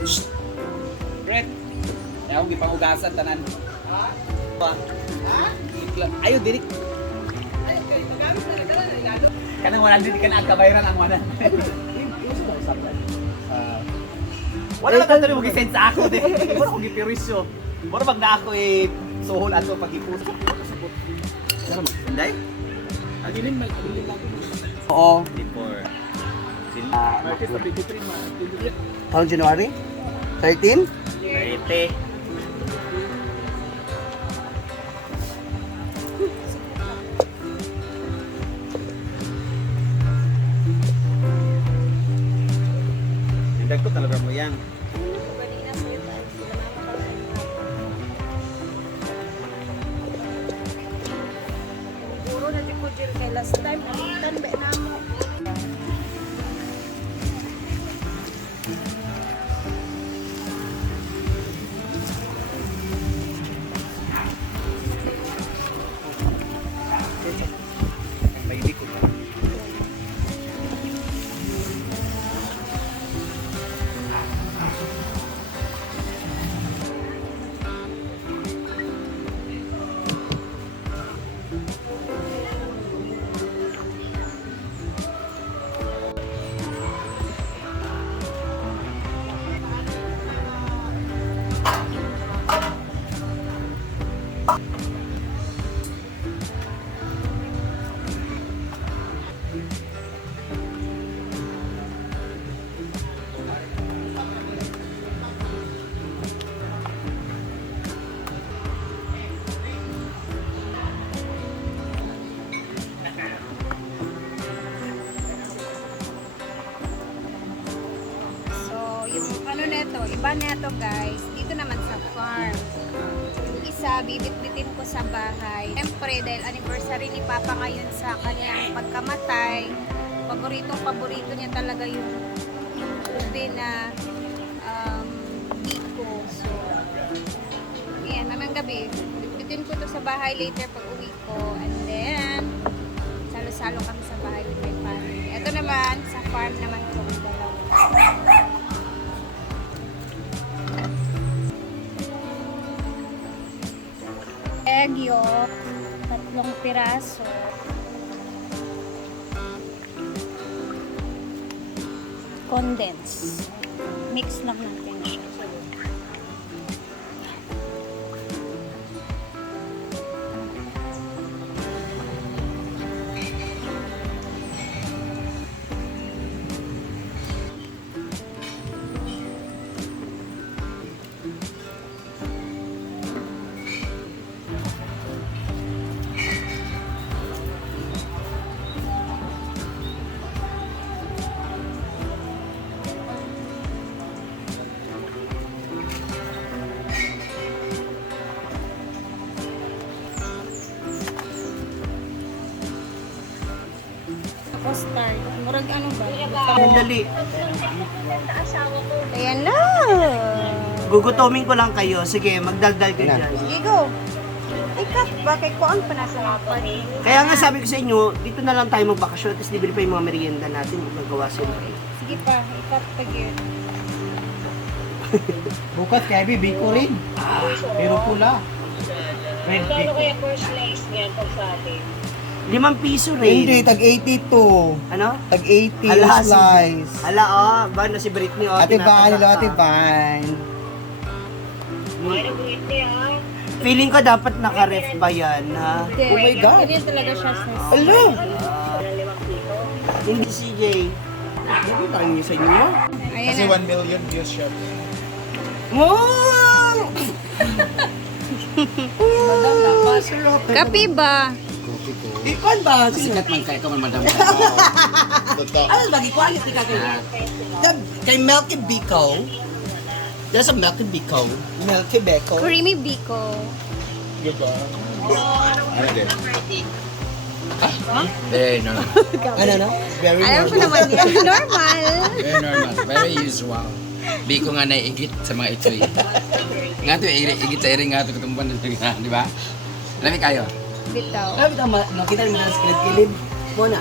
Brett, kaya akong ipangugasan tanan. Ha? Ayaw, dirik. Kanang 100 ka na agkabayaran ang 100. Wala na kanto mo gisend sa ako din. Wala akong gipirisyo. Wala pag na ako suhol ato pag-ipus. Hindi? Agilin may agilin lang. Oo. Before. Martes sa 23 Taong January? 13? 30. Tindag ko talaga mo yan. Siguro na di ko dyan kay last time, nalitan ba na mo. May likod na. So, yung ano neto, iba neto guys, dito naman sa farm. Yung isa, bibit-bitin ko sa bahay. Siyempre, dahil anniversary ni Papa ngayon sa kanyang pagkamatay, paborito niya talaga yung ube na biko. So, yan, mamayang gabi, bitbitin ko to sa bahay later pag uwi ko. And then, salo-salo kami sa bahay with my family. Ito naman, sa farm naman ko dalawa. Egg yolk, 3 piraso. Condense. Mix lang natin siya. Custard. Murag ano ba? Dali. Ayan na. Gugutomin ko lang kayo. Sige, magdaldal ka dyan. Sige, go. Ay, kat, bakit ko ang panasarapan? Kaya nga sabi ko sa inyo, dito na lang tayo magbakasyon. Tapos bibili pa yung mga merienda natin. Magagawa sila. Sige pa, ikat pa yun. Bukas kaya biko rin. Pero pula. Red biko. Kaya first slice niyan pag sa atin? 5 piso rin. Hindi, tag 82. Ano? Tag 80 Ala, yung slice. Ala, oh. Ba na si Britney, oh. Ate Van, hello tinatanggap Ate ka. Van. Ay, nag-wait ha. Feeling ko dapat naka-ref ba yan, ha? Oh my God. Ganyan talaga siya sa... Ala! Hindi CJ. Hindi ba niyo sa inyo? Ayan Kasi na. 1 million views siya. Wow! Kape ba? Ikon ba? Sikat man kayo man madam. Totoo. Ano lagi quality ka kayo? Kay Milky Biko. There's a Milky Biko. Milky Biko. Creamy biko. Diba? Ano din? Very normal. Ano na? Very Alam ko normal. naman yan. Normal. Very normal. Very usual. Biko nga naigit sa mga ito eh. Nga ito, igit sa iring nga ito katumban na, di ba? Alam kayo? Bitaw. Sabi ka, makita naman ang kilid-kilid. Muna.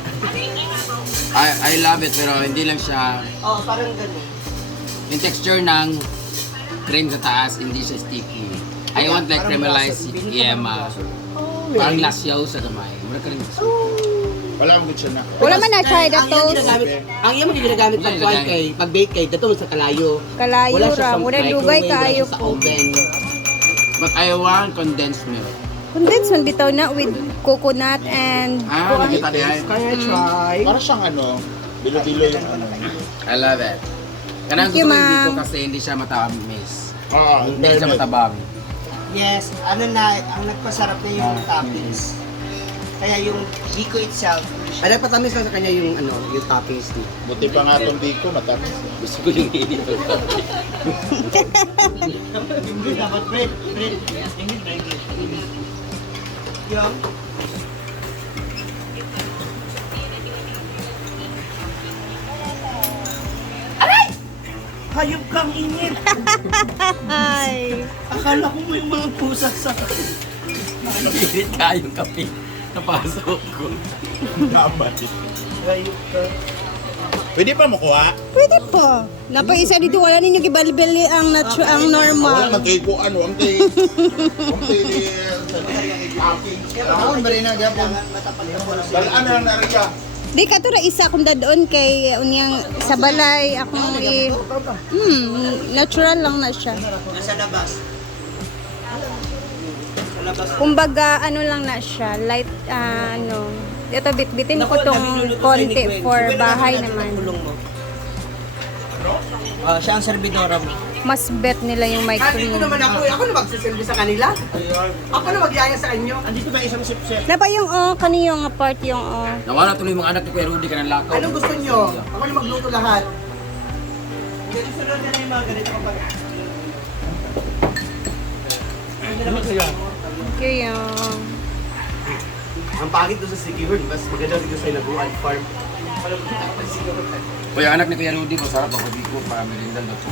I love it pero hindi lang siya Oh, parang ganun. Yung texture ng cream sa taas, hindi siya sticky. I want like caramelized yema. Parang lasyaw sa gamay. Mura ka rin. Wala mo siya na. Wala man na-try na Ang toast. iyang ginagamit pag kuhan kay, pag bake kay, dato sa kalayo. Kalayo Wala siya ra, sa mura microwave, dugay wala kaayo siya sa ko. oven. But I want condensed milk. Condensed man bitaw na with coconut and Nakita niya. Can I try? Para siyang ano, bilo-bilo yung ano. I love it. Kanang Thank you, gusto ko yung biko ma'am. kasi hindi siya matamis. Oo, Hindi siya matabang. Yes, ano na, ang nagpasarap na yung toppings. Kaya yung biko itself, Ano patamis lang sa kanya yung ano, yung toppings niya. Buti pa nga itong biko, matamis. Gusto ko yung init. hindi dapat bread. Yung, hayop kang init. ay. Akala ko mo yung mga pusa sa... Init ka yung kape. Napasok ko. Dapat. Hayop ka. Pwede pa makuha? Pwede po. Napaisa dito, wala ninyo gibalibili ang ang Wala normal. man kay ko ano, ang kay... Ang kay... Topping. Ako, bari na, gapon. Dalaan na lang na rin ka. Di ka to ra isa kung dadoon kay unyang sa balay akong natural lang na siya. Nasa labas. Sa labas. Kumbaga ano lang na siya, light ano. Ito bitbitin ko tong konti for bahay naman. Siya ang servidora mo. Mas bet nila yung may Dito cream. naman ako, ako na magsisilbi sa kanila. Ako na magyaya sa inyo. Andito ba isang sip-sip? Na pa yung kaniyong part yung Nawala tuloy yung mga anak ni Kuya Rudy ka ng lakaw. Anong gusto nyo? Ako na magluto lahat. Ganito sunod na yung mga ganito kapag... Thank you yung Ang pangit doon sa Sigurd, mas maganda dito sa Inaguan Farm. Kuya anak ni Kuya Rudy, masarap ako biko para merindal na ito.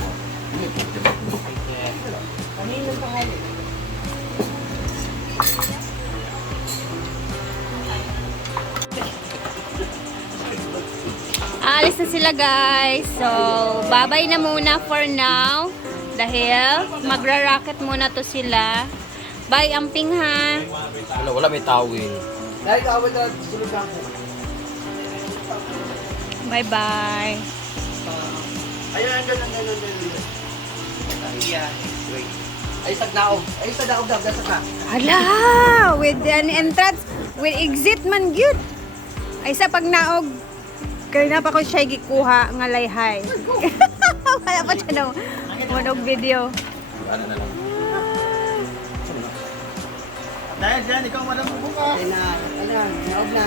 Aalis na sila guys. So, babay na muna for now. Dahil magra-rocket muna to sila. Bye, amping ha. Wala may tawin. Dahil awal na susunod na ako. Bye-bye. Ayun, andun. Ay, sagnaog. Ay, sagnaog daw, gasa ka. Hala! With an entrance, with exit man gyud. Ay sa pagnaog, kaya na pa ko siya gikuha nga layhay. Wala pa siya nung munog video. Ano na lang. Dahil dyan, ikaw madam buka. Ay na, naog na.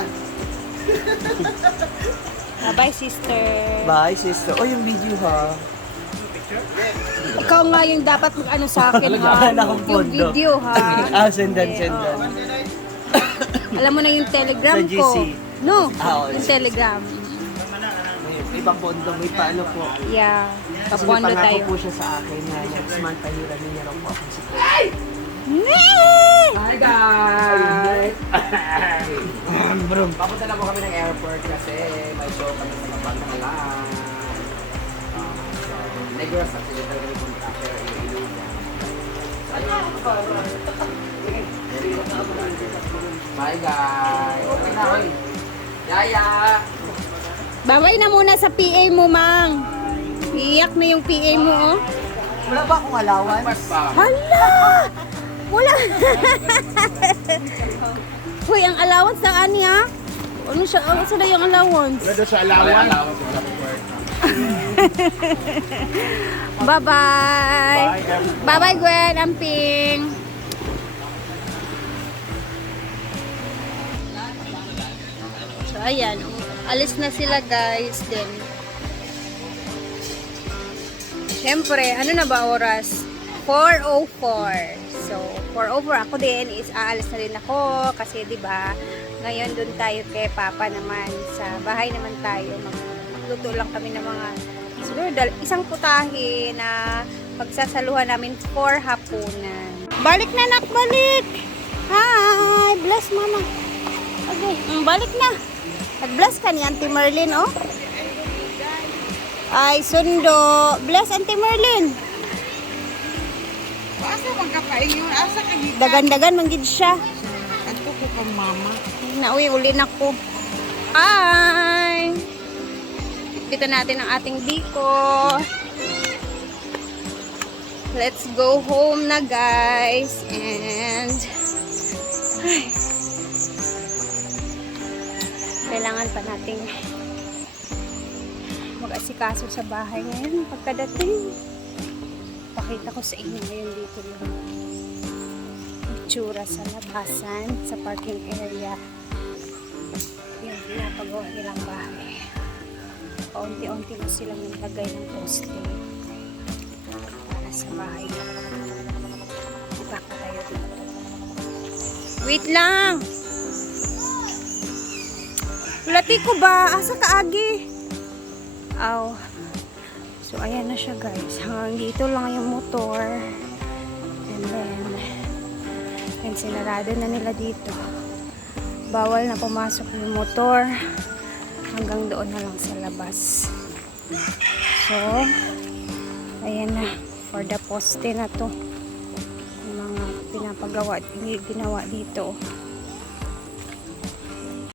Bye, sister. Bye, sister. Oh, yung video ha. Ikaw nga yung dapat ano sa akin ha. Wala akong Yung pondo. video ha. Sendan. Oo. Alam mo na yung telegram Sa ko. GC. No, Oo, yung telegram. May papondo, may paano po. Yeah, Kasi papondo may pangako tayo. po siya sa akin na next month pahiran niya raw po ako si Nee! Hi guys! Papunta na po kami ng airport kasi may show kami sa Mapanghalan. So, Negros at sila talaga punta pero Iloilo na. Bye guys! Okay na, hoy! Yaya! Babay na muna sa PA mo, Mang. Iyak na yung PA mo, oh. Wala ba akong allowance? Hala! Wala. Hoy, ang allowance ng ani, ha? Ano siya? Ano sila yung allowance? Wala daw sa Wala alawan. alawat yung report. Bye-bye. Bye-bye, Gwen. Amping. So, ayan. Alis na sila, guys. Then, syempre, ano na ba oras? 4:04. So, 4:04 ako din is aalis na din ako kasi 'di ba? Ngayon doon tayo kay Papa naman sa bahay naman tayo. Magluto lang kami ng mga siguro isang putahe na pagsasaluhan namin for hapunan. Balik na, nak, balik. Hi, bless mama. Okay, balik na. Nag-bless ka ni Auntie Merlin, oh. Ay, sundo. Bless, Auntie Merlin. Asa magkapaingon? Asa kagita? Dagan-dagan, manggid siya. Ato ko kang mama. Nauwi, uli na ko. Hi! Dito natin ang ating biko. Let's go home na, guys. And ay, kailangan pa nating mag-asikaso sa bahay ngayon. Pagkadating, pakita ko sa inyo ngayon dito yung itsura sa labasan, sa parking area. Yung pinapagawa nilang bahay. Paunti-unti na silang naglagay ng poste para sa bahay. Ipakatayo dito. Wait lang! Lati ko ba? Asa ka, Agi? Aw. So, ayan na siya, guys. Hanggang dito lang yung motor. And then, sinarado na nila dito. Bawal na pumasok yung motor. Hanggang doon na lang sa labas. So, ayan na. For the poste na to. Yung mga pinapagawa at ginawa dito.